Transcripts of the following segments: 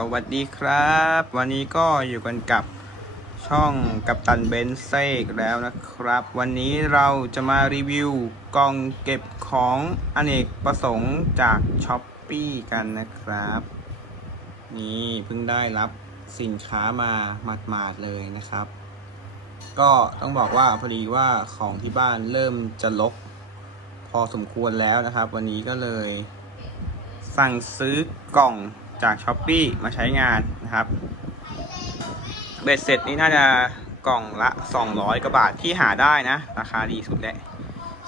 สวัสดีครับ วันนี้ก็อยู่กันกับช่องกัปตันเบนเซกแล้วนะครับ วันนี้เราจะมารีวิวกล่องเก็บของอเนกประสงค์จากช้อปปีกันนะครับ นี่เพิ่งได้รับสินค้ามาหมาดๆเลยนะครับ ก็ต้องบอกว่าพอดีว่าของที่บ้านเริ่มจะลกพอสมควรแล้วนะครับ วันนี้ก็เลย สั่งซื้อกล่อง จากช้อปปีมาใช้งานนะครับเบ็ดเสร็จนี่น่าจะกล่องละ 200กว่าบาทที่หาได้นะ ราคาดีสุดแหละ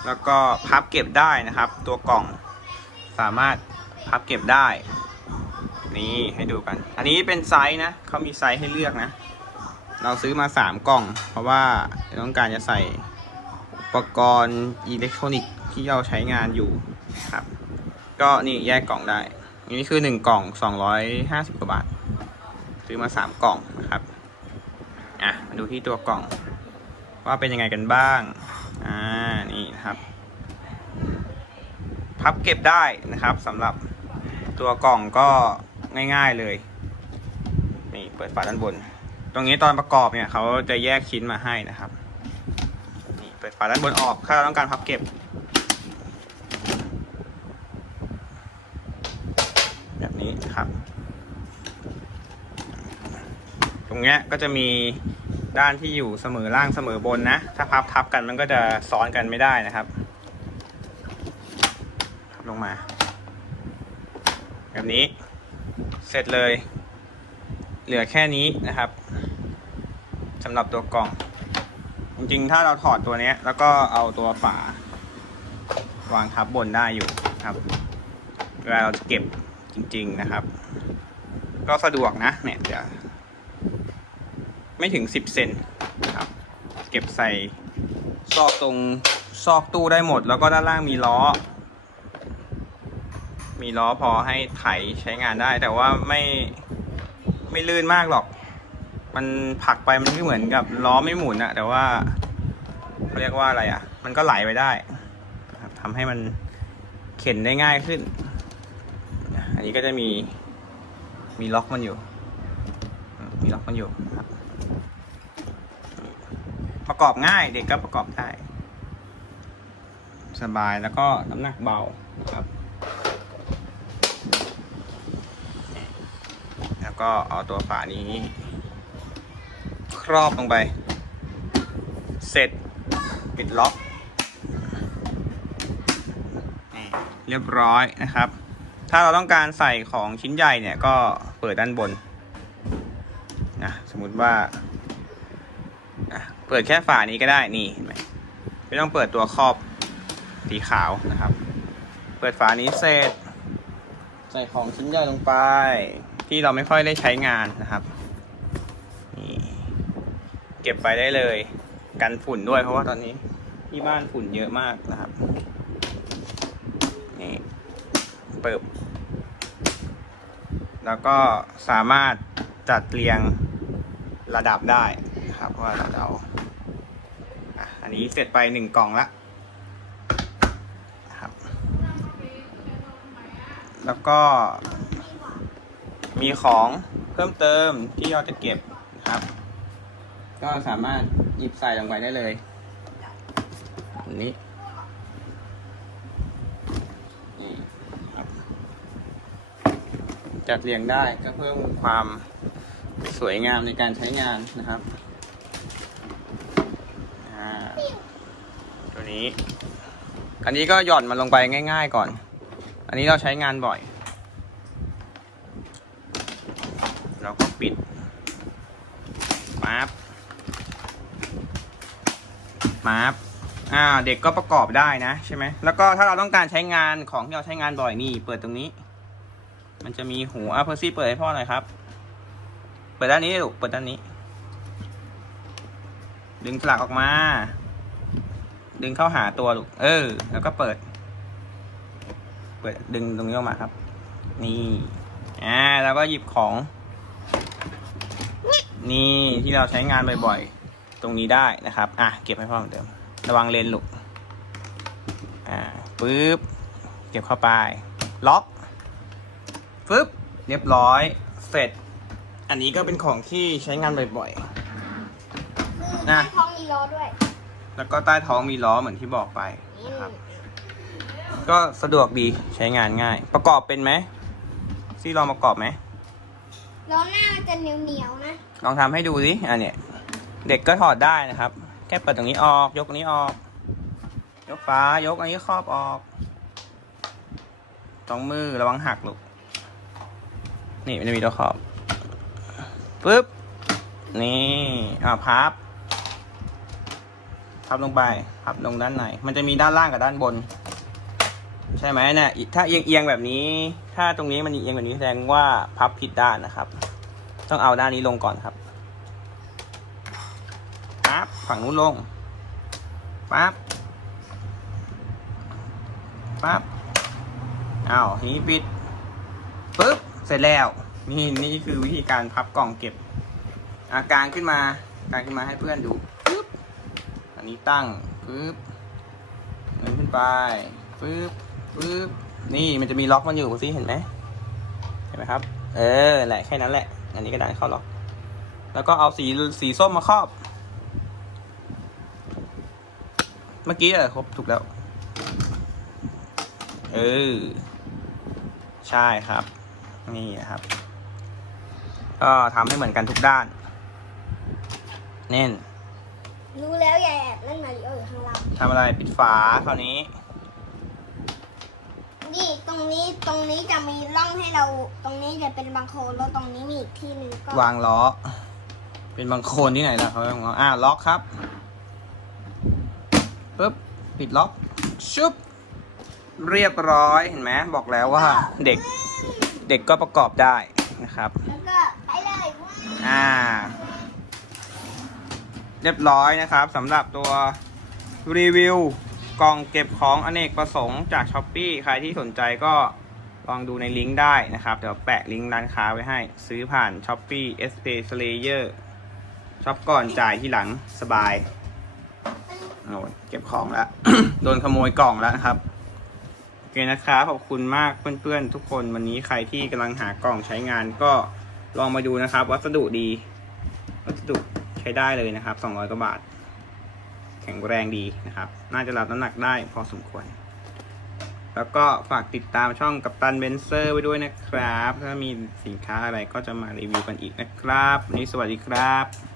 แล้วก็พับเก็บได้นะครับ ตัวกล่องสามารถพับเก็บได้ นี่ให้ดูกัน อันนี้เป็นไซส์นะเขามีไซส์ให้เลือกนะ เราซื้อมา 3 กล่อง เพราะว่าต้องการจะใส่อุปกรณ์อิเล็กทรอนิกส์ที่เราใช้งานอยู่ครับ ก็นี่แยกกล่องได้ อันนี้คือ1กล่อง250กว่าบาท ซื้อมา3กล่องนะครับอะมาดูที่ตัวกล่อง ว่าเป็นยังไงกันบ้างอ่านี่นะครับ พับเก็บได้นะครับสำหรับตัวกล่องก็ง่ายๆเลยนี่เปิดฝาด้านบน ตรงนี้ตอนประกอบเนี่ยเขาจะแยกชิ้นมาให้นะครับนี่เปิดฝาด้านบนออกถ้าเราต้องการพับเก็บ แบบ นี้ครับ ตรงเนี้ยก็จะมีด้านที่อยู่เสมอล่างเสมอบนนะ ถ้าพับทับกันมันก็จะซ้อนกันไม่ได้นะครับพับลงมา แบบนี้ เสร็จเลย เหลือแค่นี้นะครับสำหรับตัวกล่อง จริงๆ ถ้าเราถอดตัวเนี้ยแล้วก็เอาตัวฝาวางทับบนได้อยู่ครับเวลาเราจะเก็บ จริง ๆนะครับ ก็สะดวกนะเนี่ยเดี๋ยวไม่ถึงสิบเซนนะครับ เก็บใส่ซอกตรงซอกตู้ได้หมด แล้วก็ด้านล่างมีล้อ มีล้อพอให้ไถใช้งานได้ แต่ว่าไม่ไม่ลื่นมากหรอก มันผลักไปมันก็เหมือนกับล้อไม่หมุนอะแต่ว่าเขาเรียกว่าอะไรอะมันก็ไหลไปได้ทำให้มันเข็นได้ง่ายขึ้น อันนี้ก็จะมีมีล็อกมันอยู่ มีล็อกมันอยู่ครับประกอบง่ายเด็กก็ประกอบได้ สบายแล้วก็น้ำหนักเบาครับ แล้วก็เอาตัวฝานี้ ครอบลงไป เสร็จปิดล็อกเรียบร้อยนะครับ ถ้าเราต้องการใส่ของชิ้นใหญ่เนี่ยก็เปิดด้านบนนะสมมุติว่าเปิดแค่ฝานี้ก็ได้นี่เห็นไหมไม่ต้องเปิดตัวครอบสีขาวนะครับ เปิดฝานี้เสร็จ ใส่ของชิ้นใหญ่ลงไป ที่เราไม่ค่อยได้ใช้งานนะครับนี่เก็บไปได้เลย กันฝุ่นด้วยเพราะว่าตอนนี้ที่บ้านฝุ่นเยอะมากนะครับนี่ เปิบ แล้วก็สามารถจัดเรียงระดับได้นะครับเพราะว่าเราจะเอาอันนี้เสร็จไปหนึ่งกล่องละครับ แล้วก็มีของเพิ่มเติมที่เราจะเก็บนะครับ ก็สามารถหยิบใส่ลงไปได้เลยอันนี้นี่ครับ จัดเรียงได้ก็เพิ่มความสวยงามในการใช้งานนะครับอ่าตัวนี้ อันนี้ก็หย่อนมันลงไปง่าย ๆก่อน อันนี้เราใช้งานบ่อย เราก็ปิดมาร์ปมาร์ปอ่าเด็กก็ประกอบได้นะใช่ไหมแล้วก็ถ้าเราต้องการใช้งานของที่เราใช้งานบ่อยนี่เปิดตรงนี้ มันจะมีหูอะเพอร์ซี่เปิดให้พ่อหน่อยครับ เปิดด้านนี้ลูกเปิดด้านนี้ ดึงสลักออกมา ดึงเข้าหาตัวลูก เออ แล้วก็เปิด เปิดดึงตรงนี้ออกมาครับ นี่ อ่า แล้วก็หยิบของ นี่ที่เราใช้งานบ่อยๆ ตรงนี้ได้นะครับ อะ เก็บให้พ่อเหมือนเดิม ระวังเลนลูก อ่า ปึ๊บ เก็บเข้าไป ล็อก ฟึบเรียบร้อยเสร็จ อันนี้ก็เป็นของที่ใช้งานบ่อยคือนะใต้ท้องมีล้อด้วยๆแล้วก็ใต้ท้องมีล้อเหมือนที่บอกไปนี่นะครับ ก็สะดวกดีใช้งานง่าย ประกอบเป็นไหมซี่ลองประกอบไหมล้อหน้ามันจะเหนียวๆนะลองทำให้ดูสิอันเนี้ยเด็กก็ถอดได้นะครับ แค่เปิดตรงนี้ออก ยกตรงนี้ออก ยกฟ้ายกอันนี้ครอบออกสองมือระวังหักลูก นี่มันจะมีตัวขอบปึ๊บ นี่อ่าพับ พับลงไป พับลงด้านใน มันจะมีด้านล่างกับด้านบน ใช่ไหมเนี่ย ถ้าเอียงเอียงแบบนี้ ถ้าตรงนี้มันเอียงแบบนี้แสดงว่าพับผิดด้านนะครับ ต้องเอาด้านนี้ลงก่อนครับปั๊บฝั่งนู้นลงปั๊บปั๊บอ้าวทีนี้ปิดปึ๊บ สร็จแล้ว นี่นี่คือวิธีการพับกล่องเก็บ อากางขึ้นมา กางขึ้นมาให้เพื่อนดูปึ๊บอันนี้ตั้งปึ๊บเงินขึ้นไปปึ๊บปึ๊บนี่มันจะมีล็อกมันอยู่สิเห็นไหมเห็นไหมครับ เออแหละแค่นั้นแหละ อันนี้ก็ได้เข้าล็อก แล้วก็เอาสีสีส้มมาครอบ เมื่อกี้เออครบถูกแล้ว เออ ใช่ครับ นี่นะครับ ก็ทำให้เหมือนกันทุกด้าน เน่น รู้แล้วอย่าแอบเล่นมาริโออยู่ข้างล่างทำอะไรปิดฝาคราวนี้ นี่ตรงนี้ตรงนี้จะมีร่องให้เรา ตรงนี้จะเป็นบางโคลนแล้วตรงนี้มีอีกที่หนึ่งก็วางล้อ เป็นบางโคลนที่ไหนล่ะเขาของเราอ่าล็อกครับปึ๊บปิดล็อก ชุบ เรียบร้อยเห็นไหมบอกแล้วว่าเด็กเด็กก็ประกอบได้นะครับ แล้วก็ไปเลยอ่า เรียบร้อยนะครับสำหรับตัวรีวิวกล่องเก็บของอเนกประสงค์จากช้อปปีใครที่สนใจก็ลองดูในลิงก์ได้นะครับ เดี๋ยวแปะลิงก์ร้านค้าไว้ให้ ซื้อผ่านช้อปปี้ s p Slayer ช็อปก่อนจ่ายที่หลังสบายโอ้ยเก็บของแล้ว โดนขโมยกล่องแล้วนะครับโอเคนะครับขอบคุณมากเพื่อนๆ ทุกคนวันนี้ใครที่กำลังหากล่องใช้งานก็ลองมาดูนะครับ วัสดุดี วัสดุใช้ได้เลยนะครับ 200กว่าบาท แข็งแรงดีนะครับ น่าจะรับน้ำหนักได้พอสมควร แล้วก็ฝากติดตามช่องกัปตันเบนเซอร์ไว้ด้วยนะครับ ถ้ามีสินค้าอะไรก็จะมารีวิวกันอีกนะครับวันนี้สวัสดีครับ